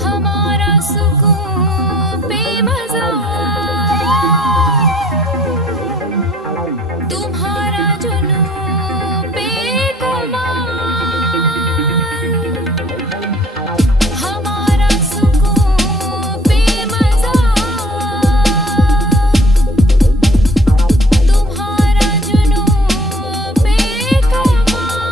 हमारा सुकून बेमज़ा तुम्हारा जुनून बेकमाल हमारा सुकून बेमज़ा तुम्हारा जुनून बेकमाल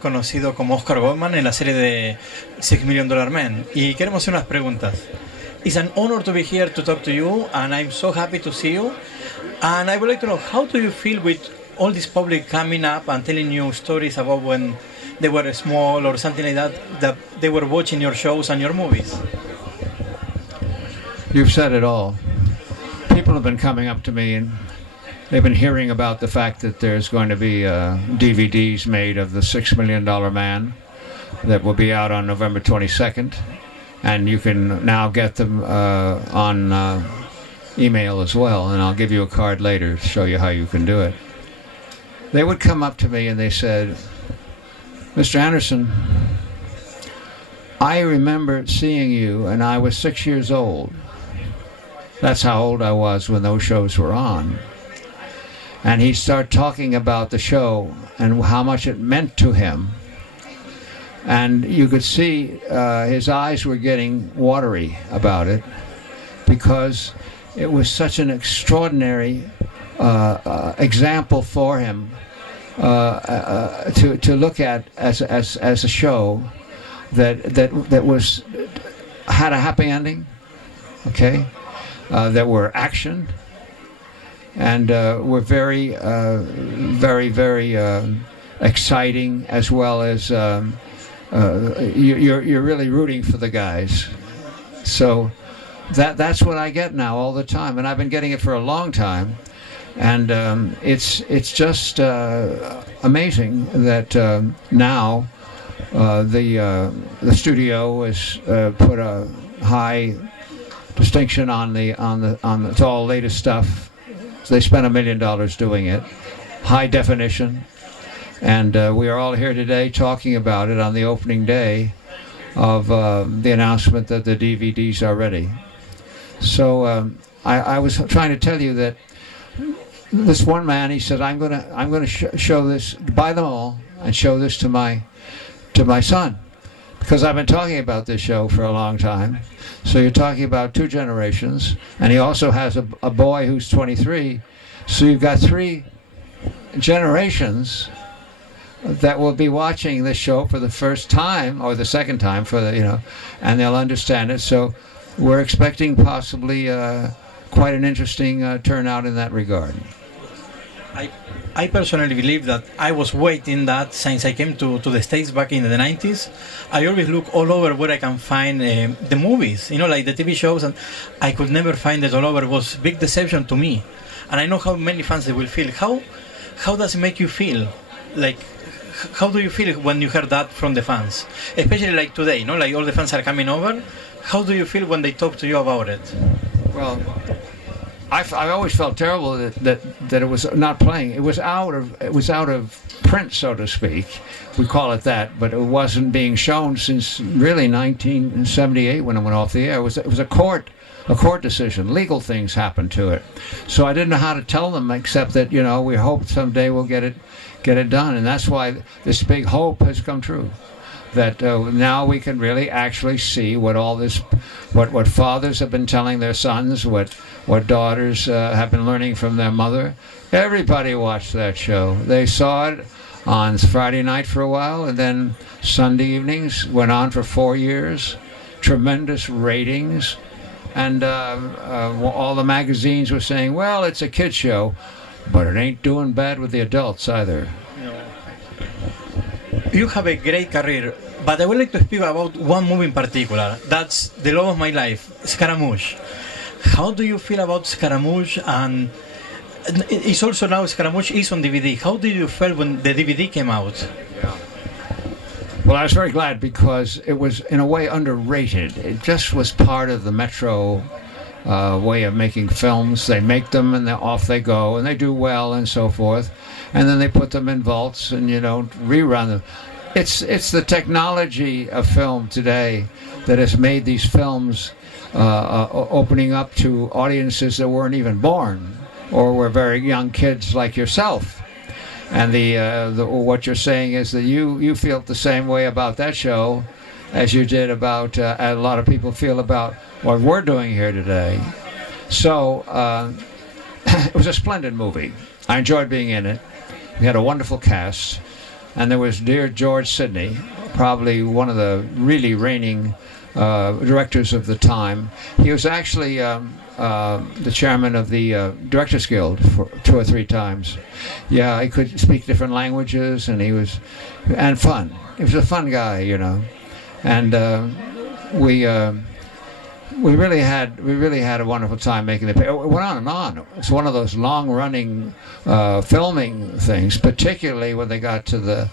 conocido como Oscar Goldman en la serie de $6 Million Men, y queremos hacer unas preguntas. It's an honor to be here to talk to you, and I'm so happy to see you. And I would like to know, how do you feel with all this public coming up and telling you stories about when they were small or something like that, that they were watching your shows and your movies? You've said it all. People have been coming up to me and they've been hearing about the fact that there's going to be DVDs made of the $6 Million Man that will be out on November 22nd. And you can now get them on email as well. And I'll give you a card later to show you how you can do it. They would come up to me and they said, Mr. Anderson, I remember seeing you and I was 6 years old. That's how old I was when those shows were on. And he'd start talking about the show and how much it meant to him. And you could see his eyes were getting watery about it because it was such an extraordinary example for him to look at as a show that was had a happy ending, okay, that were action. And we're very exciting, as well as you're really rooting for the guys. So that's what I get now all the time, and I've been getting it for a long time. And it's just amazing that now The studio has put a high distinction on the it's all latest stuff. So they spent $1 million doing it, high definition, and we are all here today talking about it on the opening day of the announcement that the DVDs are ready. So I was trying to tell you that this one man, he said, I'm gonna show this, buy them all, and show this to my son, because I've been talking about this show for a long time. So you're talking about 2 generations, and he also has a boy who's 23. So you've got 3 generations that will be watching this show for the first time or the second time and they'll understand it. So we're expecting possibly quite an interesting turnout in that regard. I personally believe that I was waiting that since I came to the States back in the 90s. I always look all over where I can find the movies, like the TV shows, and I could never find it all over. It was a big deception to me. And I know how many fans they will feel. How does it make you feel? Like, how do you feel when you heard that from the fans? Especially like today, like all the fans are coming over. How do you feel when they talk to you about it? Well, I always felt terrible that it was not playing. It was out of print, so to speak. We call it that, but it wasn't being shown since really 1978 when it went off the air. It was a court decision. Legal things happened to it. So I didn't know how to tell them except that we hope someday we'll get it done, and that's why this big hope has come true. That now we can really actually see what what fathers have been telling their sons, what daughters have been learning from their mother. Everybody watched that show. They saw it on Friday night for a while, and then Sunday evenings, went on for 4 years. Tremendous ratings, and all the magazines were saying, well, it's a kid's show, but it ain't doing bad with the adults either. You have a great career, but I would like to speak about one movie in particular. That's The Love of My Life, Scaramouche. How do you feel about Scaramouche? And it's also now Scaramouche is on DVD. How did you feel when the DVD came out? Yeah. Well, I was very glad because it was, in a way, underrated. It just was part of the Metro way of making films. They make them and off they go, and they do well and so forth. And then they put them in vaults and rerun them. It's the technology of film today that has made these films opening up to audiences that weren't even born or were very young kids like yourself. And what you're saying is that you feel the same way about that show as you did about a lot of people feel about what we're doing here today. So it was a splendid movie. I enjoyed being in it. We had a wonderful cast, and there was dear George Sidney, probably one of the really reigning directors of the time. He was actually the chairman of the Directors Guild for 2 or 3 times. Yeah, he could speak different languages, and fun. He was a fun guy, and we really had a wonderful time making it. It went on and on. It's one of those long-running filming things, particularly when they got to the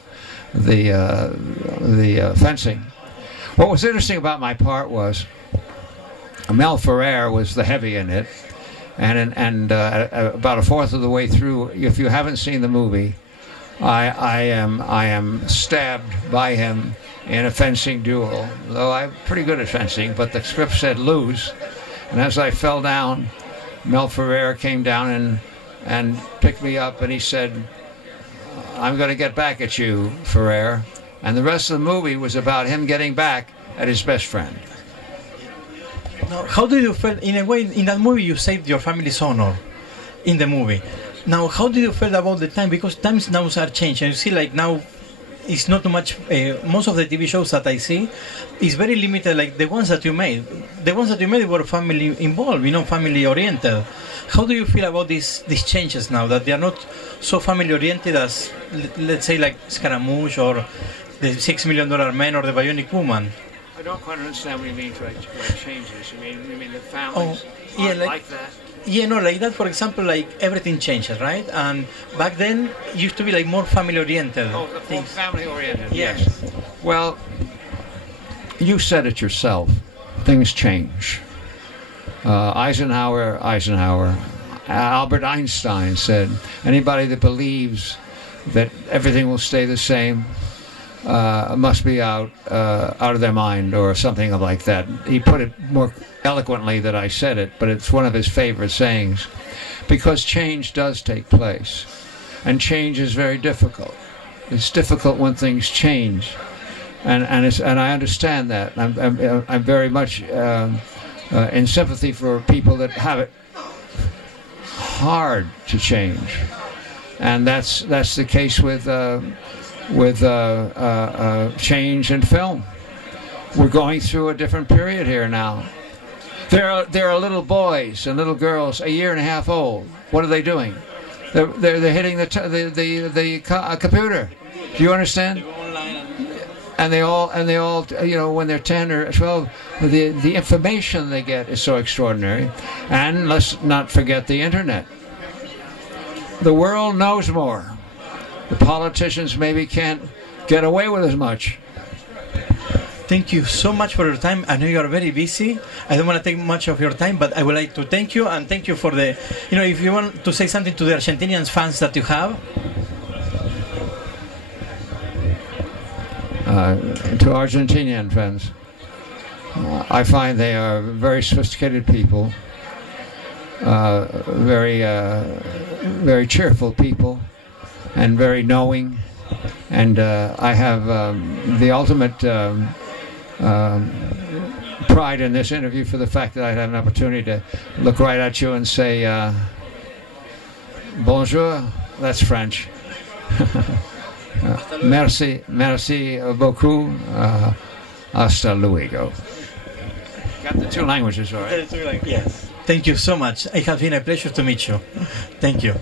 fencing. What was interesting about my part was Mel Ferrer was the heavy in it, and about a fourth of the way through, if you haven't seen the movie, I am stabbed by him in a fencing duel, though I'm pretty good at fencing, but the script said lose. And as I fell down, Mel Ferrer came down and picked me up, and he said, I'm going to get back at you, Ferrer. And the rest of the movie was about him getting back at his best friend. Now, how do you feel, in a way, in that movie you saved your family's honor in the movie. Now, how do you feel about the time? Because times now are changing. You see, like now, it's not too much. Most of the TV shows that I see is very limited. Like the ones that you made, were family involved, family oriented. How do you feel about these changes now that they are not so family oriented as, let's say, like Scaramouche or the $6 Million Man or the Bionic Woman? I don't quite understand what you mean by changes. You mean the families aren't like that? Yeah, no, like that, for example, like everything changes, right? And back then, it used to be like more family-oriented. Oh, more family-oriented, yeah. yes. Well, you said it yourself. Things change. Eisenhower, Albert Einstein said, anybody that believes that everything will stay the same must be out of their mind, or something like that. He put it more eloquently than I said it, but it's one of his favorite sayings, because change does take place, and change is very difficult. It's difficult when things change, and I understand that. I'm very much in sympathy for people that have it hard to change, and that's the case with change in film. We're going through a different period here now. There are little boys and little girls a year and a half old. What are they doing? They're hitting the computer. Do you understand? And they all, you know, when they're 10 or 12, the information they get is so extraordinary. And let's not forget the internet. The world knows more. The politicians maybe can't get away with as much. Thank you so much for your time. I know you are very busy. I don't want to take much of your time, but I would like to thank you, and thank you for the, you know, if you want to say something to the Argentinian fans that you have. To Argentinian fans, I find they are very sophisticated people, very cheerful people, and very knowing. And I have the ultimate pride in this interview for the fact that I had an opportunity to look right at you and say, bonjour, that's French. Merci beaucoup. Hasta luego. Got the two languages, all right? Yes. Thank you so much. It has been a pleasure to meet you. Thank you.